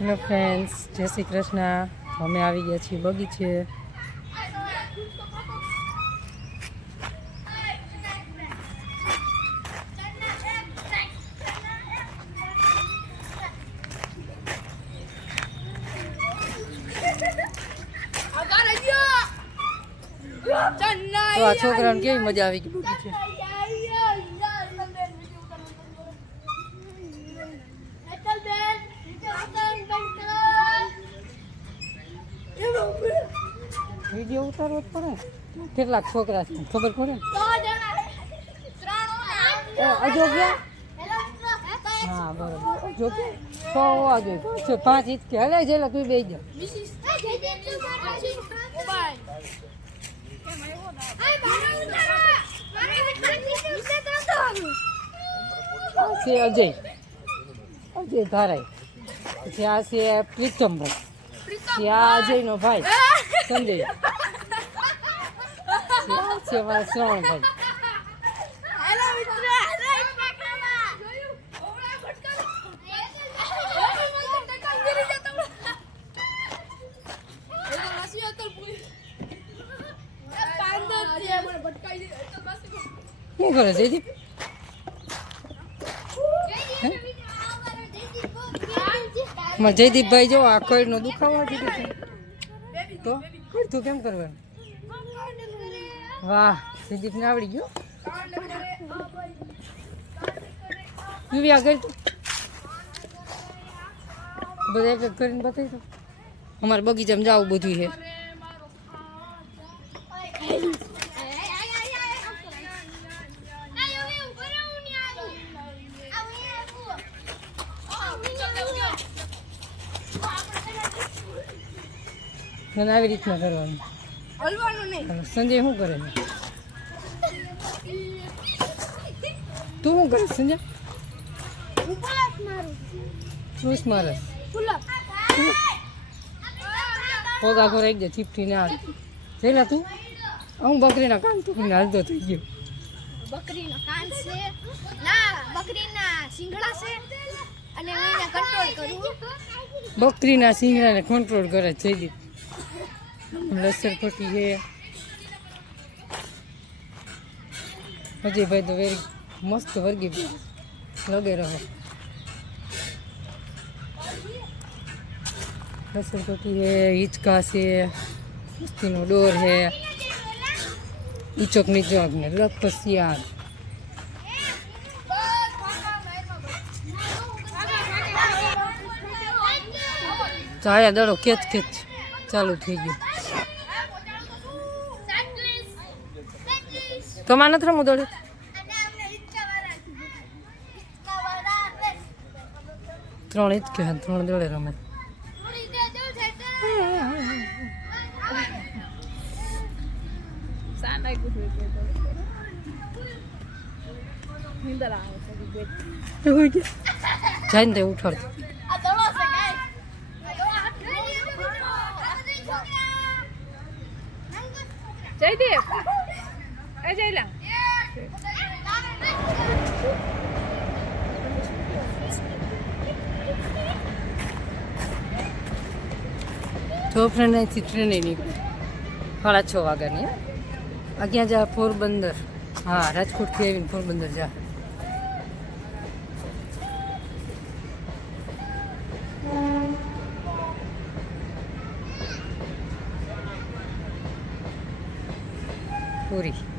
Hello friends જય શ્રી કૃષ્ણ. અમે આવી ગયા છીએ બગીચે. આ છોકરાને કેવી મજા આવી ગઈ બગીચે? વીડિયો ઉતારવો પડે. કેટલાક છોકરા છે ખબર પડે? ને ઓ, અજો હા બરોબર. કે સો હોવા જોઈએ પાંચ ઇંચ કે હલે એટલે તું બે જા. છે અજય. અજય ધારાય. પછી આ છે પછી આ અજયનો ભાઈ. સંજય છે મારા શ્રવણભાઈ શું કરે છે જયદીપ જયદીપભાઈ જો આ કઈનો દુખાવો દીધું તો? તું કેમ કરવાનું વાહ જયદીપને આવડી ગયો યુવી આગળ તું બધા એક એક કરીને બતાવી દો અમારે બગીચામાં જાવું બધું છે મને આવી રીતના કરવાનું સંજય શું કરે તું શું કરે સંજય? ક્રુસ મારે. પોગા ઘર એક ચીપટી હાલ. જઈલા તું? હું બકરીના કાન ટૂંકીને હાલતો થઈ ગયો. બકરીનો કાન છે. ના બકરીના શિંગડા છે. અને હું એને કંટ્રોલ કરું. બકરીના સિંગડાને કંટ્રોલ કરે જયદીપ લસર પટ્ટી છે અજયભાઈ તો વેરી મસ્ત વર્ગી લગે રહો લસર પટ્ટી છે હિંચકા છે મસ્તીનો ડોર છે ઈચોક નીચોક ને લખસિયાર ચાયા દડો ખેચ ખેચ ચાલુ થઈ ગયું તમારે નથી રમવું દોડે. ત્રણ જ કે ત્રણ દોડે રમે. જઈને તે ઉઠાડ. જયદેવ એ જયલા જો ફ્રેન્ડ અહીંથી ટ્રેન નીકળી. સાડા છ વાગ્યાની અગિયાર જા પોરબંદર. હા, રાજકોટથી આવીને પોરબંદર જા. પૂરી.